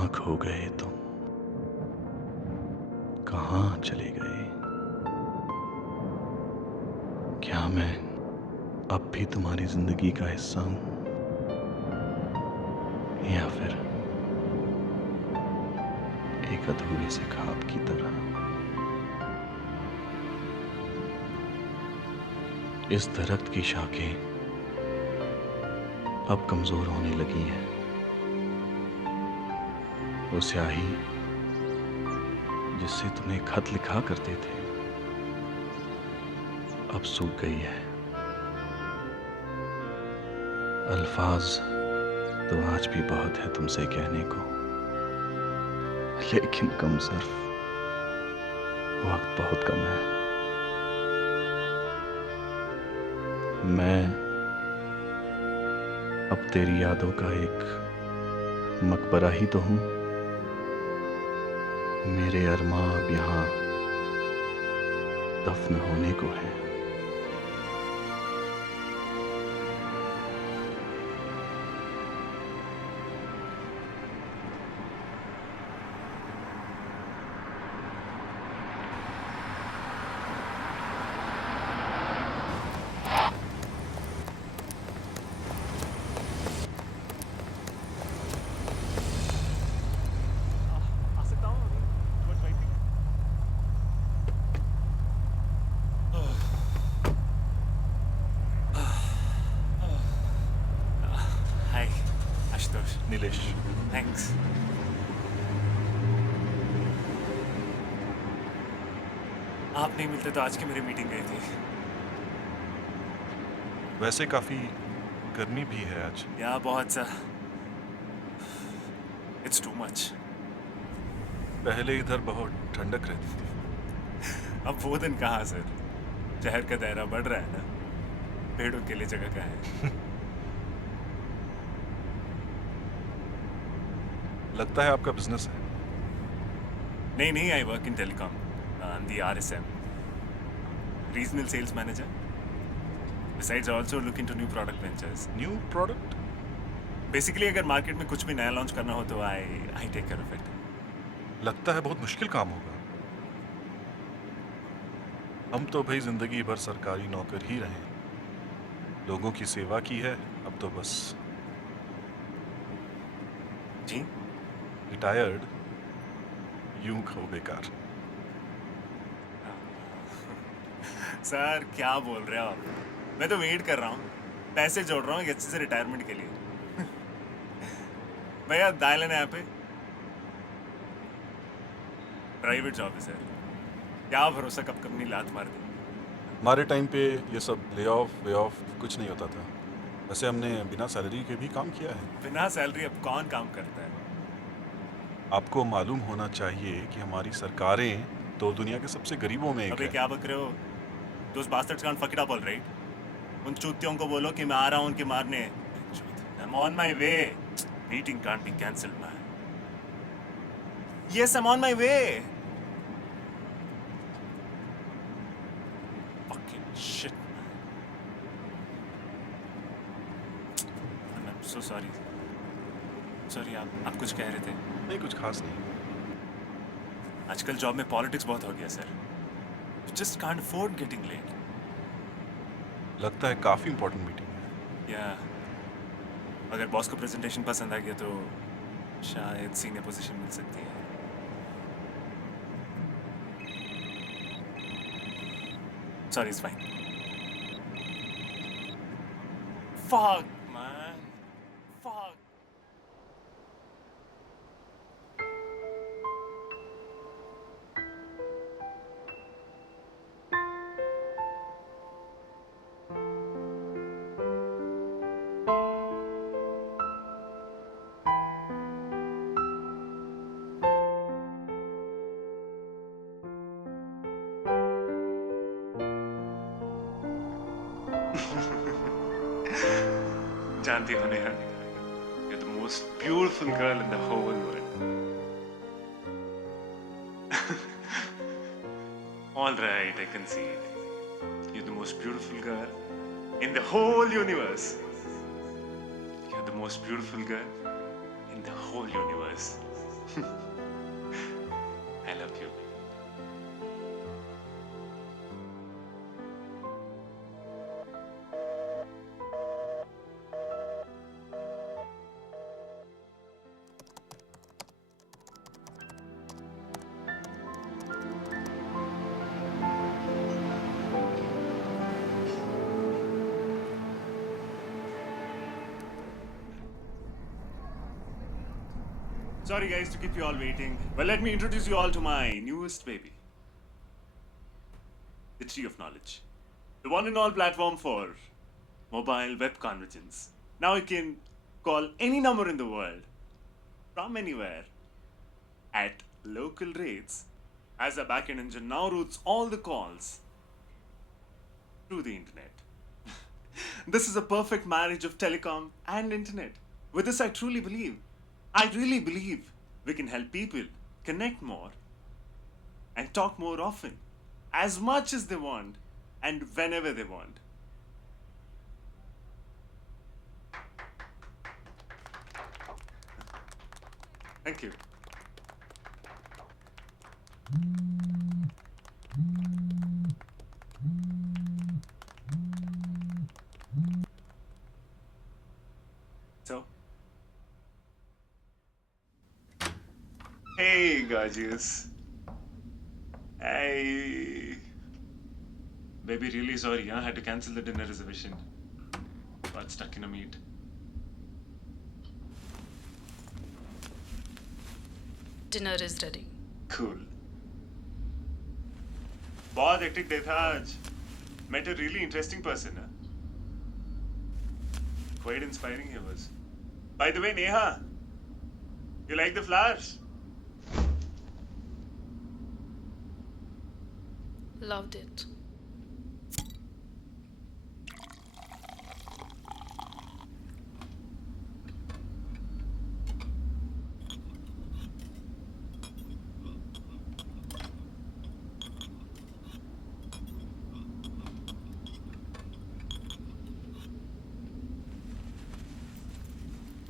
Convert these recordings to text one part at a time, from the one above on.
कहाँ खो गए तुम? कहाँ चले गए? क्या मैं अब भी तुम्हारी जिंदगी का हिस्सा हूं, या फिर एक अधूरे से ख्वाब की तरह? इस दरख्त की शाखें अब कमजोर होने लगी हैं। वो स्याही जिससे तुम्हें खत लिखा करते थे, अब सूख गई है। अल्फाज तो आज भी बहुत है तुमसे कहने को, लेकिन कम सर्फ वक्त बहुत कम है। मैं अब तेरी यादों का एक मकबरा ही तो हूं। मेरे अरमां अब यहाँ दफन होने को है। आ सकता हूँ अभी? Towards waiting? हाय आशुतोष, नीलेश, थैंक्स। आप नहीं मिलते तो आज की मेरी मीटिंग गई थी। वैसे काफी गर्मी भी है आज। या बहुत सा, इट्स टू मच। पहले इधर बहुत ठंडक रहती थी। अब वो दिन कहाँ सर? शहर का दायरा बढ़ रहा है ना, पेड़ों के लिए जगह कहाँ है? लगता है आपका बिजनेस है। नहीं नहीं, I work in telecom, the RSM, regional sales manager. Besides, I also look into new product ventures. New product? Basically अगर मार्केट में कुछ भी नया लॉन्च करना हो तो I take care of it. लगता है बहुत मुश्किल काम होगा। हम तो भाई जिंदगी भर सरकारी नौकर ही रहे, लोगों की सेवा की है, अब तो बस जी रिटायर्ड, यूं खो बेकार। सर क्या बोल रहे हो आप? मैं तो वेट कर रहा हूँ, पैसे जोड़ रहा हूँ एक अच्छे से रिटायरमेंट के लिए। भैया डायल है यहाँ पे, प्राइवेट जॉब है सर, क्या भरोसा कब कंपनी लात मार दी। हमारे टाइम पे ये सब ले ऑफ कुछ नहीं होता था। वैसे हमने बिना सैलरी के भी काम किया है। बिना सैलरी अब कौन काम करता है? आपको मालूम होना चाहिए कि हमारी सरकारें तो दुनिया के सबसे गरीबों में एक अबे है। क्या बक रहे हो? Those bastards can't fuck it up alright. उन चूतियों को बोलो कि मैं आ रहा हूँ उनके मारने। I'm on my way. Meeting can't be cancelled, man. Yes, I'm on my way. Fucking shit, man. I'm so sorry. Sorry, आप कुछ कह रहे थे? नहीं, कुछ खास नहीं। आजकल जॉब में पॉलिटिक्स बहुत हो गया sir. You just can't afford getting late. लगता है काफी इंपॉर्टेंट मीटिंग है। या अगर बॉस को प्रेजेंटेशन पसंद आ गया तो शायद सीनियर पोजीशन मिल सकती है। Sorry, it's fine. Fuck man, fuck. जानती हो Neha, you're the most beautiful girl in the whole world. All right, I concede. You're the most beautiful girl in the whole universe. You're the most beautiful girl in the whole universe. I love you. Sorry, guys, to keep you all waiting. Well, let me introduce you all to my newest baby, the Tree of Knowledge, the one and all platform for mobile web convergence. Now you can call any number in the world from anywhere at local rates, as a backend engine now routes all the calls through the internet. This is a perfect marriage of telecom and internet. With this, I really believe we can help people connect more and talk more often, as much as they want and whenever they want. Thank you. So, hey, gorgeous. Hey. Baby, really sorry, huh? Had to cancel the dinner reservation. Got stuck in a meet. Dinner is ready. Cool. बहुत hectic day था आज. Met a really interesting person. Huh? Quite inspiring he was. By the way, Neha, you like the flowers? Loved it.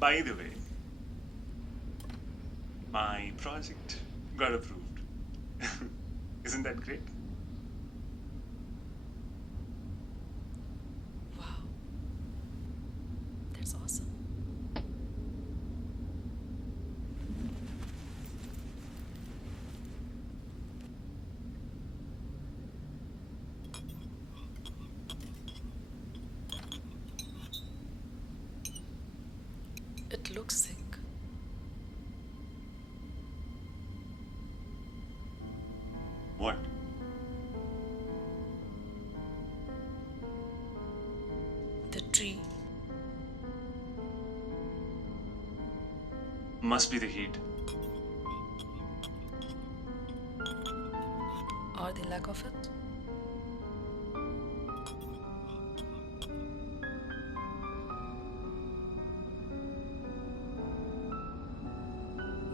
By the way, my project got approved. Isn't that great? Wow. That's awesome. It looks sick. What? The tree. Must be the heat. Or the lack of it.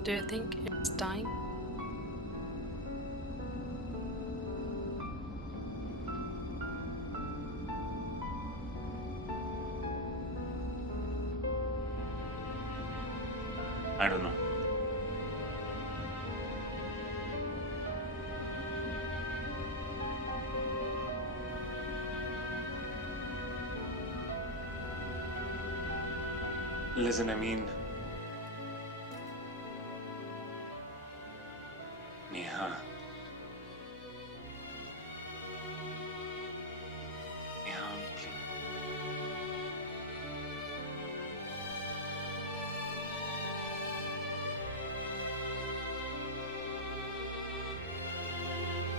Do you think it's time? I don't know. Listen, I mean, Neha. Neha, please.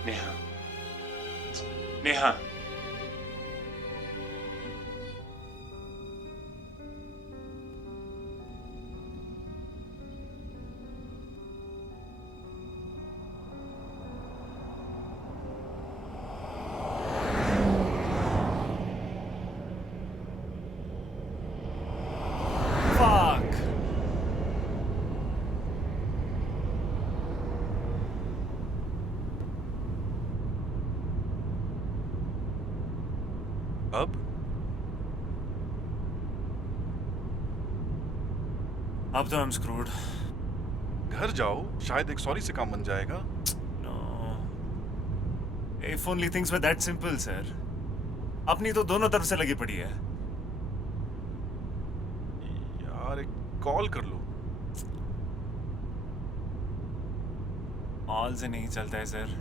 Neha. Neha. Fuck. अब अब तो I'm screwed. घर जाओ, शायद एक sorry से काम बन जाएगा। No. If only things were that simple, sir. अपनी तो दोनों तरफ से लगी पड़ी है। यार एक कॉल कर लो। ऑल से नहीं चलता है sir.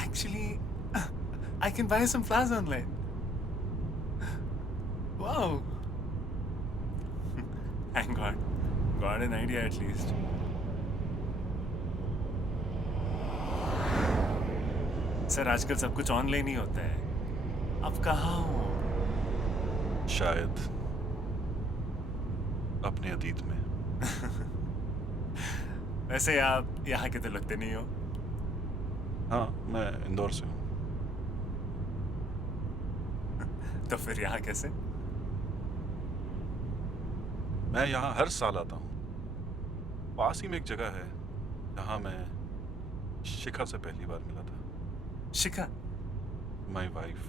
Actually, I can buy some flowers online. Wow. Thank God. Got an idea at least. Sir आजकल सब कुछ ऑनलाइन ही होता है। अब कहाँ हो? शायद अपने अतीत में। वैसे आप यहाँ के तो लगते नहीं हो। हाँ, मैं इंदौर से हूँ। तो फिर यहाँ कैसे? मैं यहाँ हर साल आता हूँ। पास ही में एक जगह है जहाँ मैं शिखा से पहली बार मिला था। शिखा? My wife.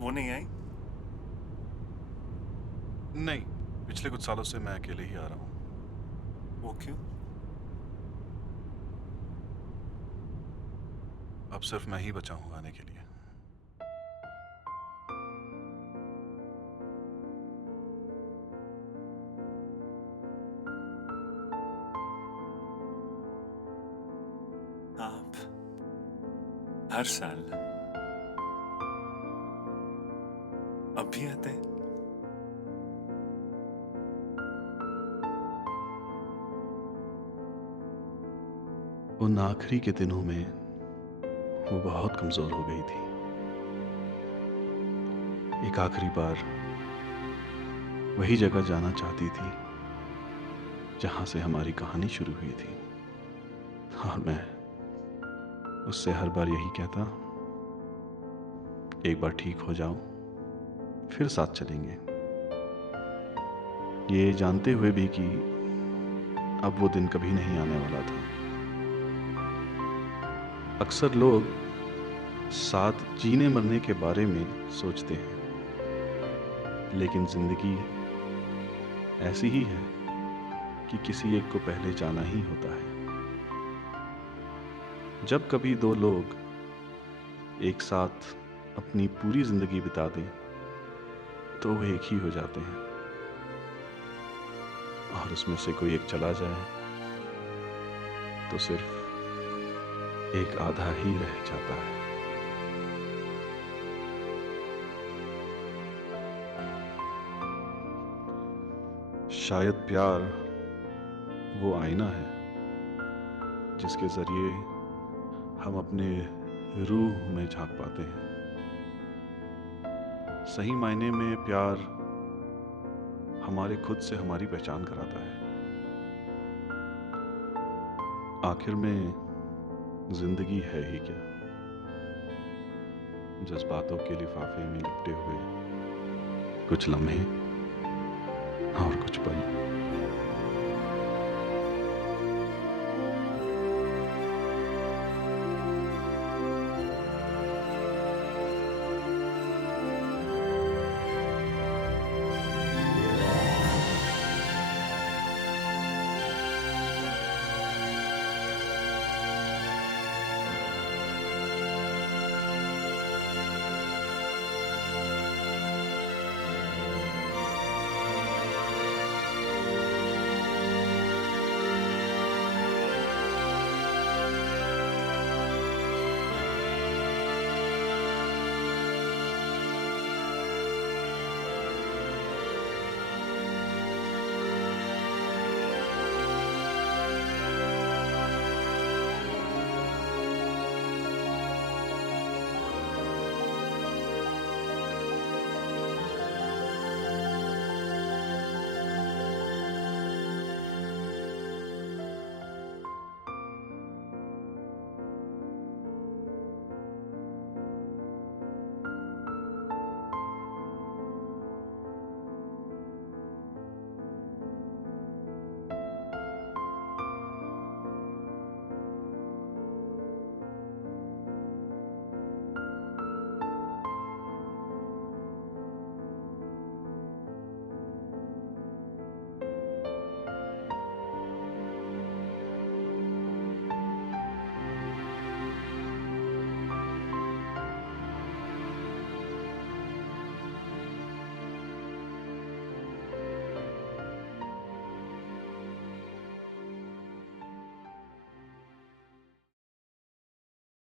वो नहीं आई? नहीं, पिछले कुछ सालों से मैं अकेले ही आ रहा हूँ। वो क्यों? अब सिर्फ मैं ही बचा हूँ आने के लिए। आप हर साल अब भी आते हैं? उन आखिरी के दिनों में वो बहुत कमजोर हो गई थी। एक आखिरी बार वही जगह जाना चाहती थी जहां से हमारी कहानी शुरू हुई थी, और मैं उससे हर बार यही कहता, एक बार ठीक हो जाओ फिर साथ चलेंगे, ये जानते हुए भी कि अब वो दिन कभी नहीं आने वाला था। अक्सर लोग साथ जीने मरने के बारे में सोचते हैं, लेकिन जिंदगी ऐसी ही है कि किसी एक को पहले जाना ही होता है। जब कभी दो लोग एक साथ अपनी पूरी जिंदगी बिता दें तो वो एक ही हो जाते हैं, और उसमें से कोई एक चला जाए तो सिर्फ एक आधा ही रह जाता है। शायद प्यार वो आईना है जिसके जरिए हम अपने रूह में झांक पाते हैं। सही मायने में प्यार हमारे खुद से हमारी पहचान कराता है। आखिर में जिंदगी है ही क्या, जज्बातों के लिफाफे में लिपटे हुए कुछ लम्हे और कुछ पल।